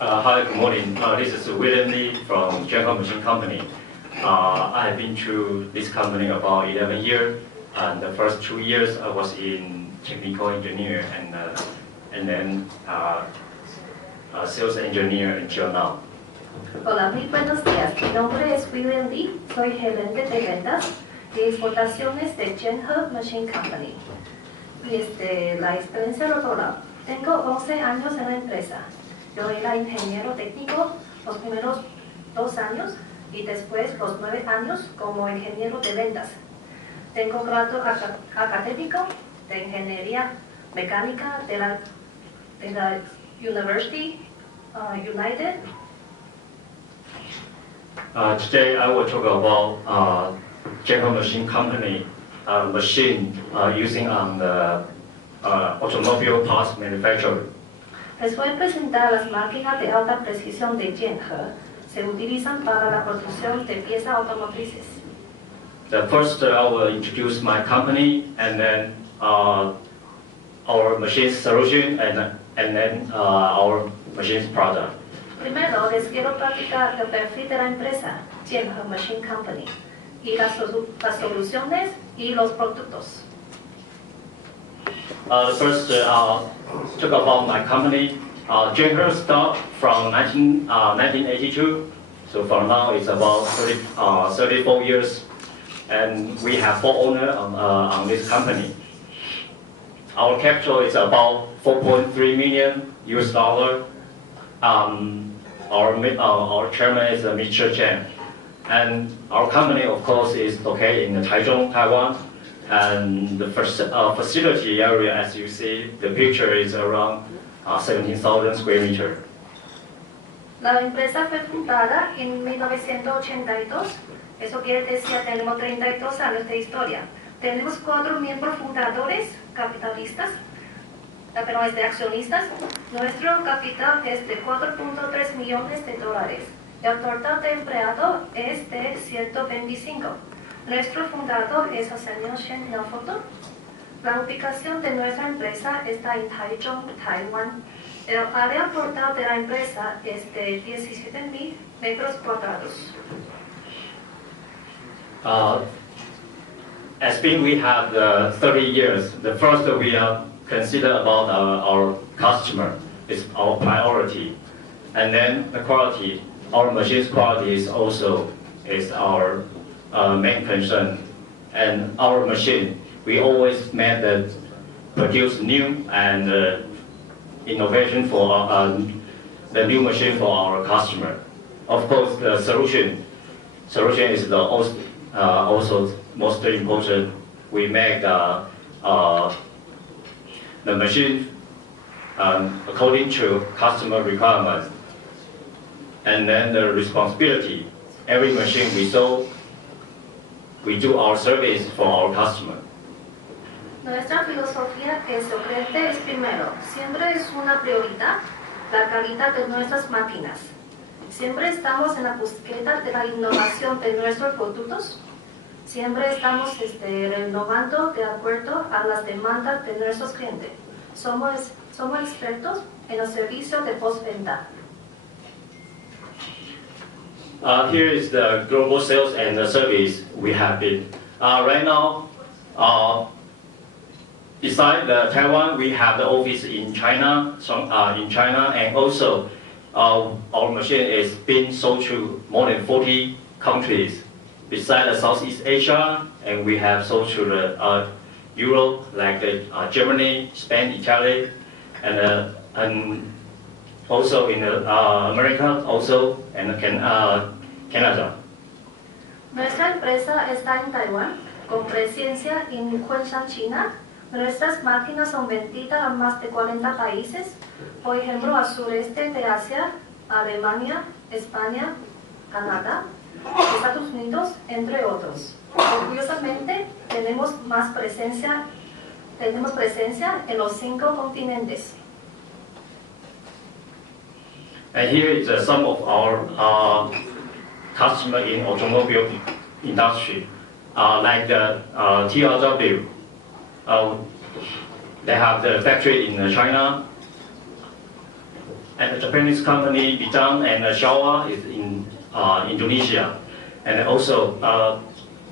Hi, good morning. This is William Lee from Jainnher Machine Company. I have been to this company about 11 years, and the first 2 years I was in technical engineer and then sales engineer until now. Hola, muy buenos días. Mi nombre es William Lee, soy gerente de ventas y exportaciones de Jainnher Machine Company. Y la experiencia laboral. Tengo 11 años en la empresa. Yo era ingeniero técnico los primeros 2 años y después los 9 años como ingeniero de ventas. Tengo grado académico de ingeniería mecánica de la University United. Today I will talk about Jainnher Machine Company machine using on the automobile parts manufacturer. Les voy a presentar las máquinas de alta precisión de Jainnher. Se utilizan para la producción de piezas automotrices. First, I will introduce my company, and then our machine solution, and then our machine product. Primero, les quiero platicar el perfil de la empresa, Jainnher Machine Company, y las soluciones y los productos. First, I'll talk about my company. Jainnher started from 1982, so for now it's about 34 years, and we have 4 owners on this company. Our capital is about $4.3 million US. Our chairman is Mr. Chen, and our company, of course, is located in Taichung, Taiwan. And the first facility area, as you see, the picture is around 17,000 square meters. La empresa fue fundada en 1982. Eso quiere decir que tenemos 32 años de historia. Tenemos 4 miembros fundadores, capitalistas, pero de accionistas. Nuestro capital es de $4.3 millones. El total de empleados es de 125. Nuestro fundador es el señor Chen en la foto. La ubicación de nuestra empresa está en Taichung, Taiwán. El área total de la empresa es de 17,000 metros cuadrados. As being we have 30 years, the first we consider about our customer is our priority, and then the quality. Our machine's quality is also our main concern, and our machine we always produce new and innovation for the new machine for our customer. Of course, the solution is also most important. We make the machine according to customer requirements, and then the responsibility. Every machine we sell, we do our service for our customer. Nuestra filosofía es el cliente es primero. Siempre es una prioridad la calidad de nuestras máquinas. Siempre estamos en la búsqueda de la innovación de nuestros productos. Siempre estamos renovando de acuerdo a las demandas de nuestros clientes. Somos expertos en el servicio de postventa. Here is the global sales and the service we have been. Right now, besides Taiwan, we have the office in China, and also our machine is being sold to more than 40 countries. Besides Southeast Asia, and we have sold to Europe, like Germany, Spain, Italy, and also in America, also, and Canada. Nuestra empresa está en Taiwán, con presencia en Huangshan, China. Nuestras máquinas son vendidas a más de 40 países, por ejemplo, al sureste de Asia, Alemania, España, Canadá, Estados Unidos, entre otros. Curiosamente, tenemos presencia en los 5 continentes. And here is some of our customers in automobile industry, like the TRW. They have the factory in China, and the Japanese company Bijang and Shawa is in Indonesia, and also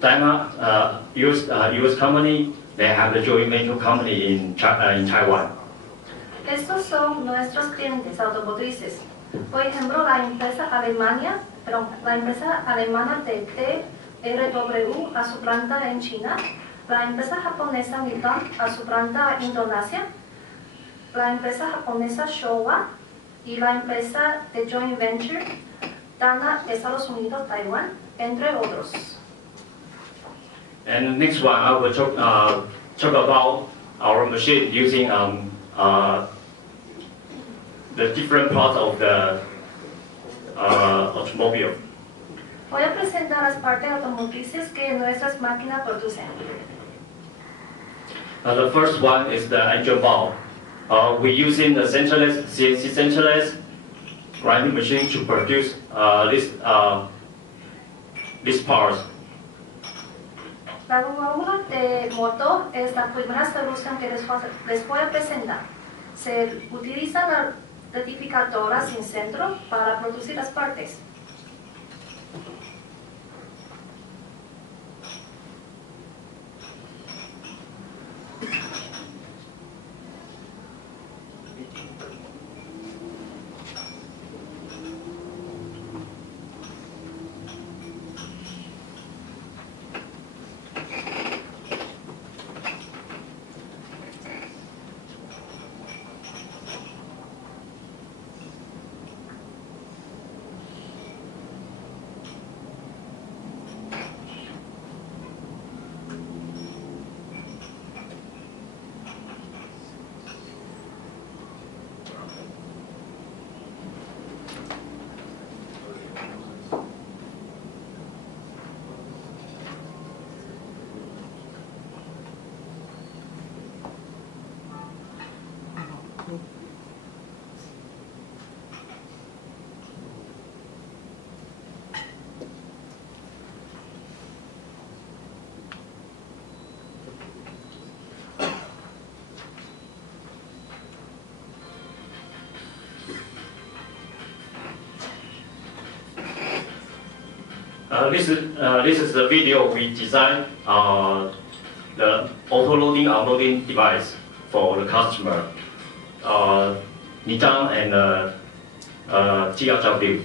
China, US company, they have a joint venture company in Taiwan. Estos son nuestros clientes automotrices. Por ejemplo, la empresa alemana TRW a su planta en China, la empresa japonesa Nippon a su planta en Indonesia, la empresa japonesa Showa y la empresa de joint venture Dana, Estados Unidos, Taiwan, entre otros. And the next one, I will talk about our machine using the different parts of the automobile. Voy a presentar las partes automotrices que nuestras máquinas producen. The first one is the engine valve. We're using the CNC centerless grinding machine to produce these parts. La válvula de motor es la primera solución que les voy a presentar. Se utiliza la rectificadora sin centro para producir las partes. This is the video we designed the auto loading unloading device for the customer, Nissan and GTO.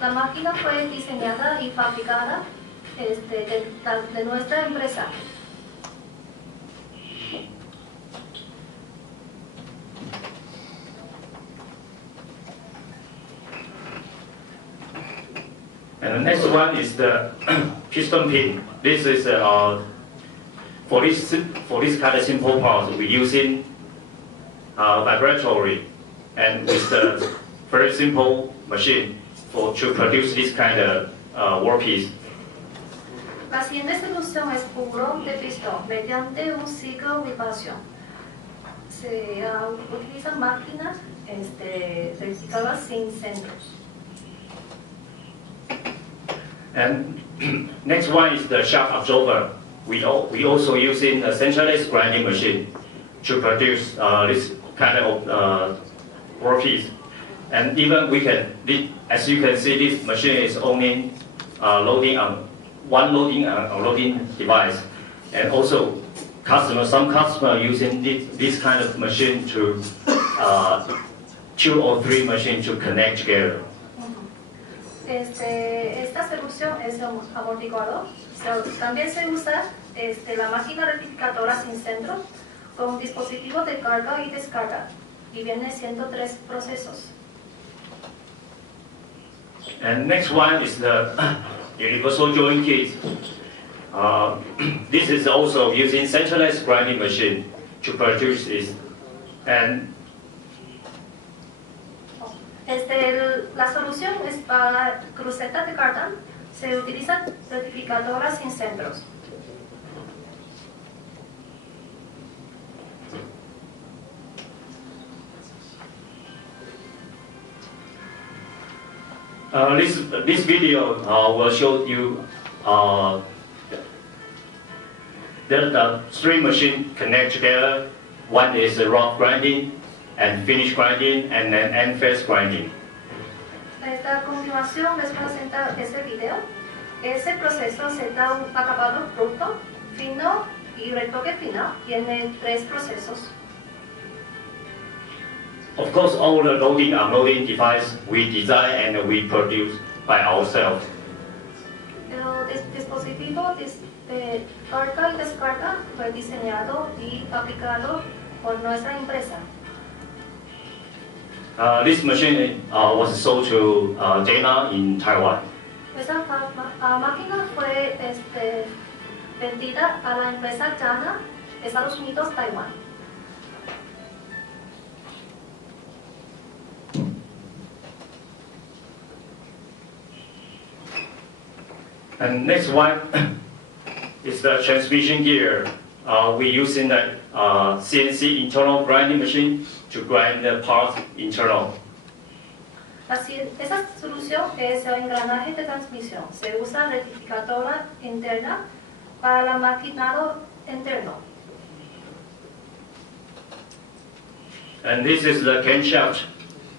La máquina fue diseñada y fabricada de nuestra empresa. And the next one is the piston pin. This is for this kind of simple parts we're using vibratory and with the very simple machine to produce this kind of workpiece. La siguiente solución es puro de pistón mediante un ciclo de vibración. Se utilizan máquinas rectificadoras sin centros. And next one is the shaft absorber. We also using a centralized grinding machine to produce this kind of workpiece. And even we can, as you can see, this machine is only loading on one loading and unloading device. And also, some customer using this kind of machine to 2 or 3 machines to connect together. Esta solución es un amortiguador. También se usa la máquina rectificadora sin centro con dispositivos de carga y descarga. Y viene siendo 3 procesos. And next one is the universal joint kit. This is also using centralized grinding machine to produce this. And la solución es para crucetas de cartón. Se utilizan rectificadoras sin centros. This video will show you the 3 machines connect together. One is rock grinding, and finish grinding, and then end phase grinding. A continuación les presenta ese video. Ese proceso se da un acabado bruto, fino y retoque final. Tiene 3 procesos. Of course, all the loading and unloading device we design and we produce by ourselves. El dispositivo de carga y descarga fue diseñado y fabricado por nuestra empresa. This machine was sold to Jainnher in Taiwan. Esta máquina fue vendida a la empresa Jainnher, Estados Unidos, Taiwán. And next one is the transmission gear. We using the CNC internal grinding machine to grind the parts internal. Esa solución es el engranaje de transmisión. Se usa rectificadora interna para el maquinado interno. And this is the camshaft.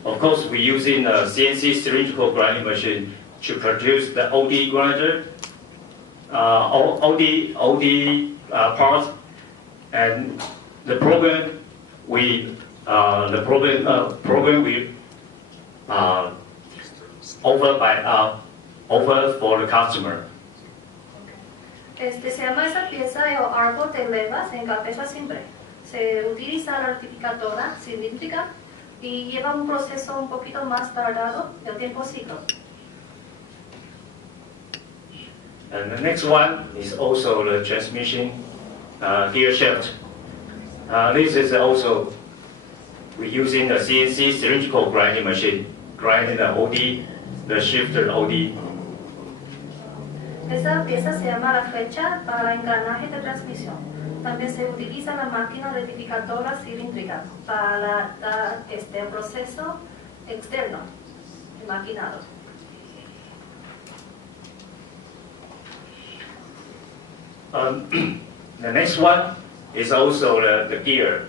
Of course, we're using a CNC cylindrical grinding machine to produce the OD grinder, OD parts, and the program we offer for the customer. Se llama esa pieza el árbol de levas en cabeza simple. Se utiliza la rectificadora cilíndrica y lleva un proceso un poquito más tardado del tiempo ciclo. And the next one is also the transmission gear shaft. This is also we're using the CNC cylindrical grinding machine, grinding the OD, the shifter OD. Esa pieza se llama la flecha para el engranaje de transmisión. También se utiliza la máquina rectificadora cilíndrica para el proceso externo de maquinado. The next one is also the gear.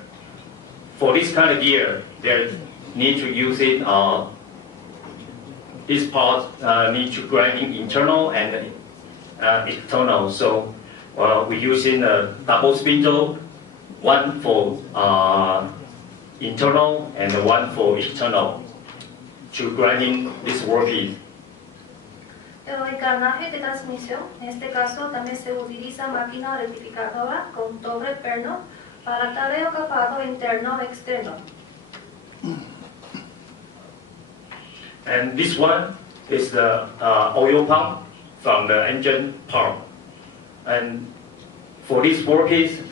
For this kind of gear, there need to use it. This part need to grinding internal and external. So we're using a double spindle, one for internal and one for external, to grinding this workpiece. El engranaje de transmisión, en este caso también se utiliza máquina rectificadora con doble perno para dar el acabado interno y externo. And this one is the oil pump from the engine part. And for this workpiece,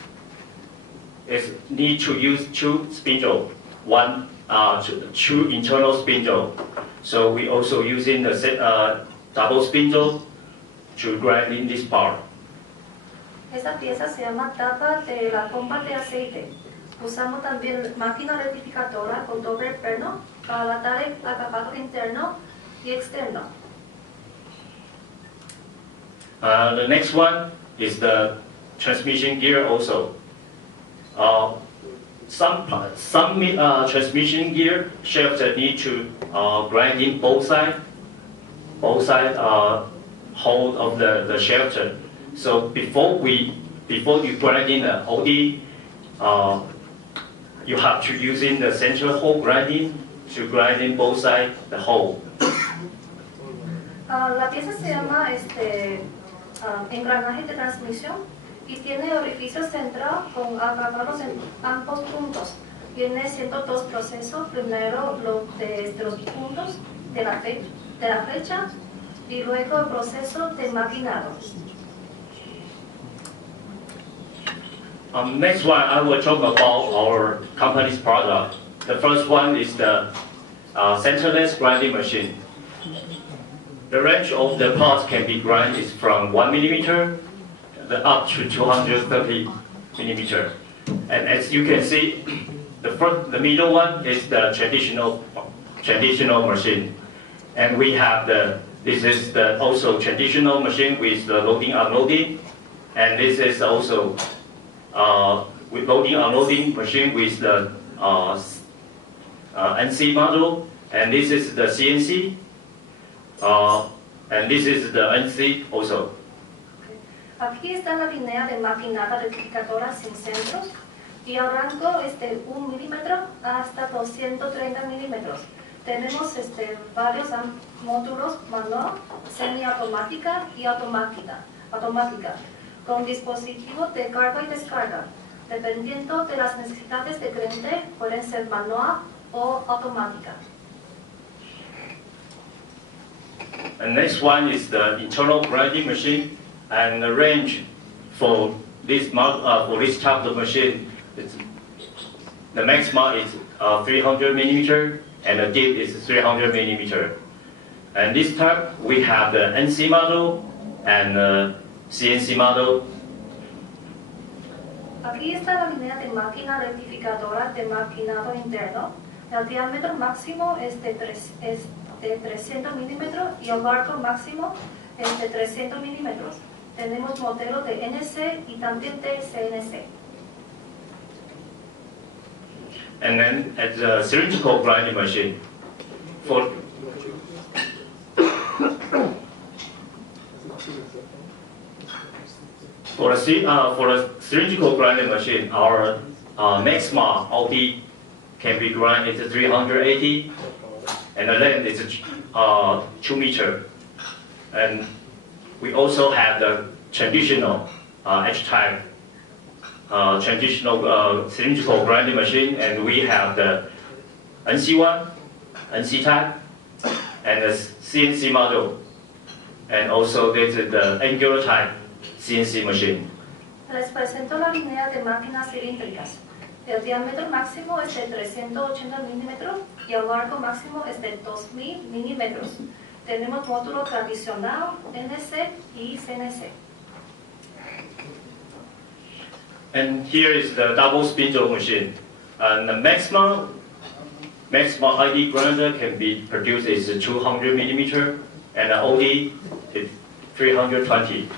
it need to use 2 spindle, two internal spindle. So we also using the double spindle to grind in this part. Esa pieza se llama tapa de la pompa de aceite. Usamos también máquina rectificadora con doble perno para dar el acabado interno y externo. The next one is the transmission gear also. Some transmission gear shafts need to grind in both sides hold of the shaft. So before you grind in the OD, you have to use in the central hole grinding to grind in both sides the hole. La pieza se llama engranaje de transmisión y tiene orificio central con acabados en ambos puntos. Viene siendo 2 procesos. Primero desde los puntos de la flecha y luego el proceso de maquinado. Next one, I will talk about our company's product. The first one is the centerless grinding machine. The range of the parts can be grinded is from 1 millimeter up to 230 millimeter. And as you can see, the middle one is the traditional machine. And we have this is the also traditional machine with the loading unloading, and this is also with loading unloading machine with the NC model, and this is the CNC, and this is the NC also. Aquí está la línea de maquinada rectificadora sin centros y el rango es de 1 milímetro hasta 230 milímetros. Tenemos varios módulos manual, semiautomática y automática, con dispositivos de carga y descarga. Dependiendo de las necesidades del cliente, pueden ser manual o automática. And next one is the internal grinding machine, and the range for this type of machine, the maximum is 300 millimeter, and the dip is 300 millimeter. And this type we have the NC model and CNC model. Aquí está la línea de máquina rectificadora de maquinado interno. El diámetro máximo es de 300 milímetros y el largo máximo es de 300 milímetros. Tenemos modelos de NC y también de CNC. And then at the cylindrical grinding machine, for the cylindrical grinding machine, our maximum OD can be grinded at 380, and the length is 2 meters. And we also have the traditional H-type traditional cylindrical grinding machine, and we have the NC1, NC-type, and the CNC model, and also this is the angular type CNC machine. Les presento la línea de máquinas cilíndricas. El diámetro máximo es de 380 milímetros y el largo máximo es de 2000 milímetros. Tenemos módulo tradicional, NC y CNC. And here is the double spindle machine. And the maximum ID grinder can be produced is 200 millimeter, and the OD is 320.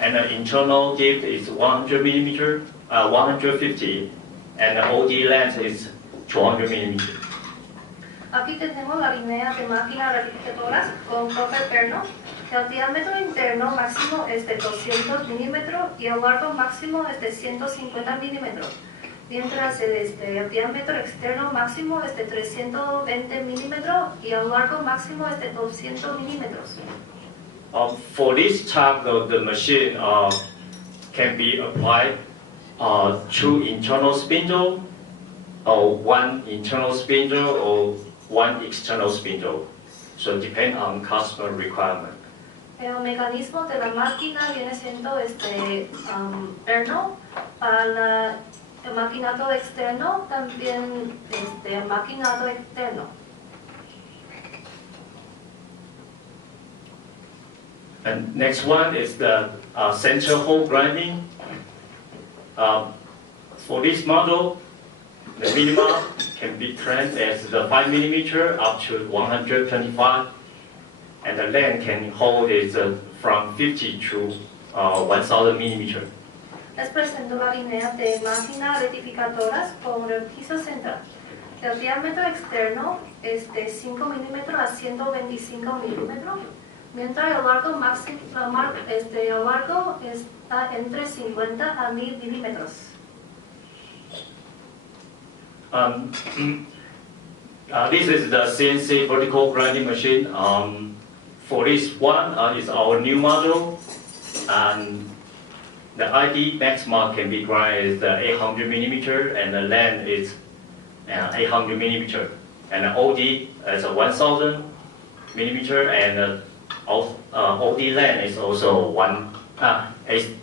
And the internal dip is 100 millimeter, 150, and the OD length is 200 millimeter. Aquí tenemos la línea de máquinas rectificadoras con corte interno. El diámetro interno máximo es de 200 milímetros y el largo máximo es de 150 milímetros. Mientras el diámetro externo máximo es de 320 milímetros y el largo máximo es de 200 milímetros. For this type of the machine, can be applied 2 internal spindle, or 1 internal spindle, or 1 external spindle. So depend on customer requirement. El mecanismo de la máquina viene siendo interno. Para el maquinado externo también el maquinado externo. And next one is the center hole grinding. For this model, the minimum can be trained as the 5 millimeter up to 125, and the length can hold is from 50 to 1000 millimeter. Les presento la línea de máquinas rectificadoras con el piso central. El diámetro externo es de 5 milímetros a 125 milímetros, mientras el largo máximo el largo está entre 50 a 1000 milímetros. This is the CNC vertical grinding machine. For this one is our new model, and the ID maximum can be grinded as 800 millimeter, and the length is 800 millimeter, and the OD is 1000 millimeter, and the OD length is also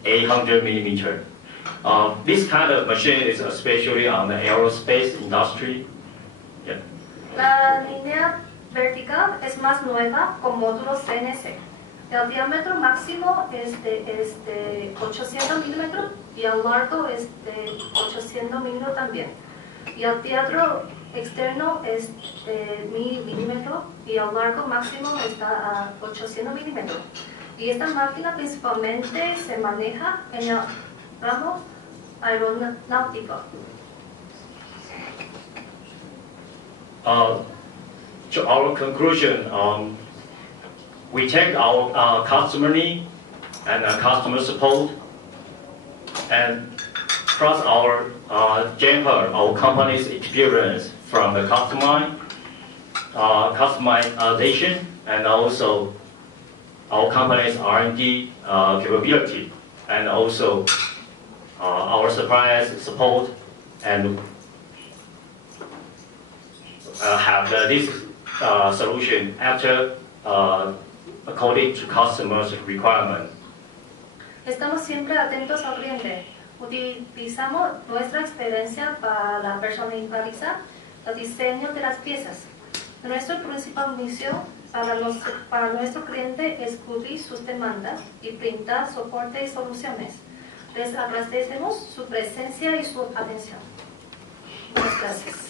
800 millimeter. This kind of machine is especially on the aerospace industry. Yeah. La línea vertical es más nueva con módulos CNC. El diámetro máximo es de 800 milímetros y el largo es de 800 milímetros también. Y el diámetro externo es de 1000 milímetros y el largo máximo está a 800 milímetros. Y esta máquina principalmente se maneja en el ramo aeronáutico. to our conclusion, we take our customer need and customer support, and plus our Jainnher, our company's experience from the customization, and also our company's R&D capability, and also our suppliers support, and have this solution after according to customers' requirement. Estamos siempre atentos al cliente. Utilizamos nuestra experiencia para personalizar el diseño de las piezas. Nuestra principal misión para nuestro cliente es cubrir sus demandas y brindar soporte y soluciones. Les agradecemos su presencia y su atención. Muchas gracias.